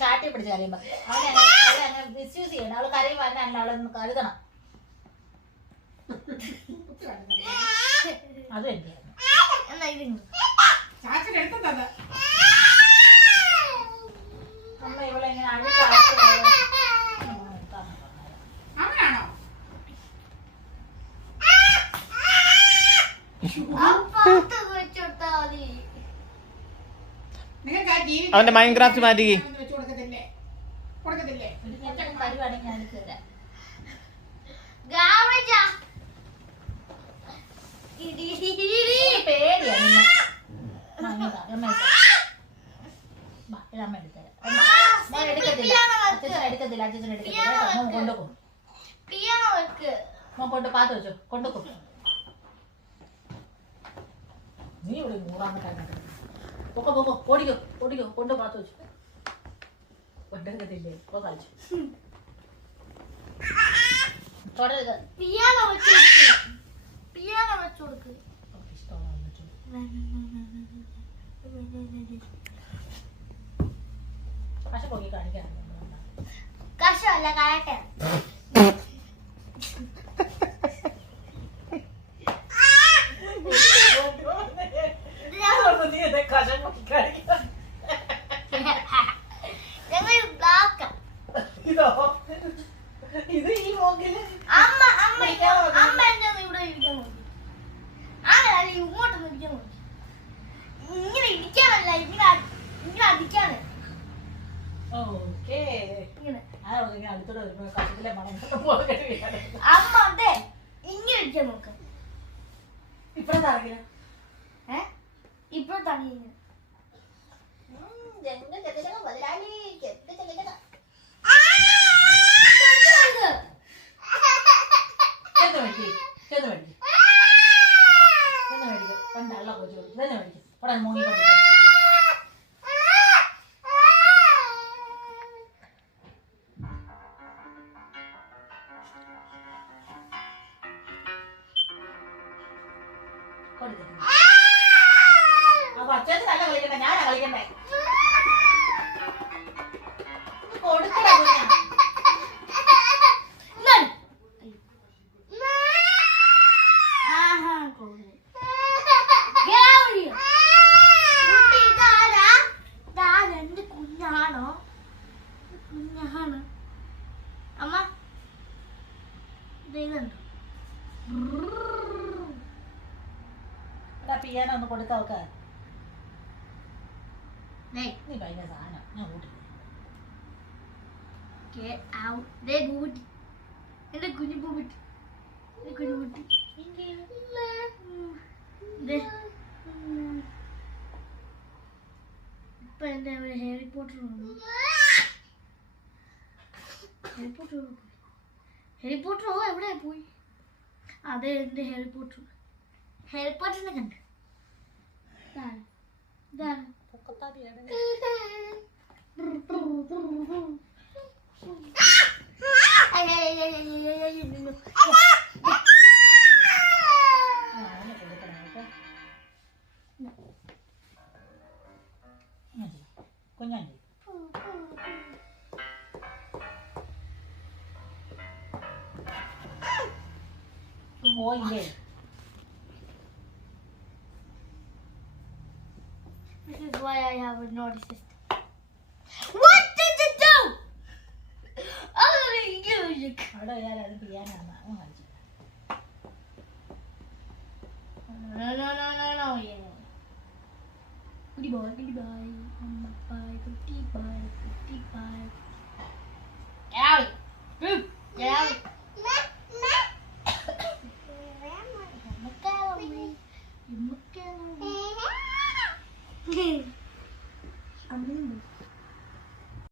ഷാട്ടി പിടിച്ച് കരയുമ്പോ അവനെ മിസ്യൂസ് ചെയ്യണം. അവള് കരയുമ്പോ തന്നെ അവളൊന്ന് കരുതണം. അത് തന്നെയായിരുന്നു അമ്മ ഇവളെ ഇങ്ങനെ അവന്റെ മൈൻക്രാഫ്റ്റ് മാറ്റി തരുവാണെങ്കിൽ ഞാനിത് തരാം. പേടിയാണ് അമ്മ എടുത്തരാം. എടുക്കത്തില്ല അച്ഛൻ എടുക്കത്തില്ല കൊണ്ടുപോകും. കൊണ്ട് പാത്ത് വെച്ചോ കൊണ്ടുപോകും. നീ ഇവിടെ മൂടാന്ന് കഴിഞ്ഞിട്ട് പൊക്കോ പൊക്കോ ഓടിക്കോ ഓടിക്കോ കൊണ്ട് പാത്ത് വെച്ചു. കൊണ്ടെടുക്കത്തില്ലേ ഇപ്പൊ കളിച്ചു തുടരുത്. പക്ഷെ പോയി കാണിക്കാൻ കഷമല്ല കായട്ടെ. ഇത് ഈ മോക്കില് അമ്മ അമ്മ അമ്മ എന്നെ ഇവിടെ ഇരിക്കാൻ നോക്കി. അങ്ങനല്ല ഇങ്ങോട്ടൊന്നും ഇരിക്കാൻ നോക്കി. ഇങ്ങനെ ഇരിക്കാനല്ല ഇങ്ങനെ അടിക്കാണ്. അടുത്തോടെ അമ്മ അതെ ഇങ്ങനെ ഇരിക്കാൻ നോക്കാം. ഇപ്പഴത്തെ ഇപ്പഴത്താണ് അപ്പൊ അച്ഛനല്ല കളിക്കണ്ടേ ഞാനാ കളിക്കണ്ടേ. കൊടുക്കടാ കുഞ്ഞാണ് അമ്മ. പിയാനോ ഒന്ന് കൊടുക്ക നോക്ക. നീ ഭയങ്കര സാധനം ഞാൻ കൂട്ടി. എന്റെ കുഞ്ഞു പൂവിട്ട് കുഞ്ഞു കുട്ടി ഇപ്പൊ എന്റെ ഹാരി പോട്ടർ എവിടെ പോയി? അതെ എന്റെ ഹാരി പോട്ടറിനെ കണ്ട് കുഞ്ഞാണ്ടി പോയില്ലേ? This is why I have a naughty sister. What did you do? അവിടെ അത് പിയാനാണ് അവൻ കളിച്ചു. No. Yeah. Goodie boy. Goodie boy. Get out.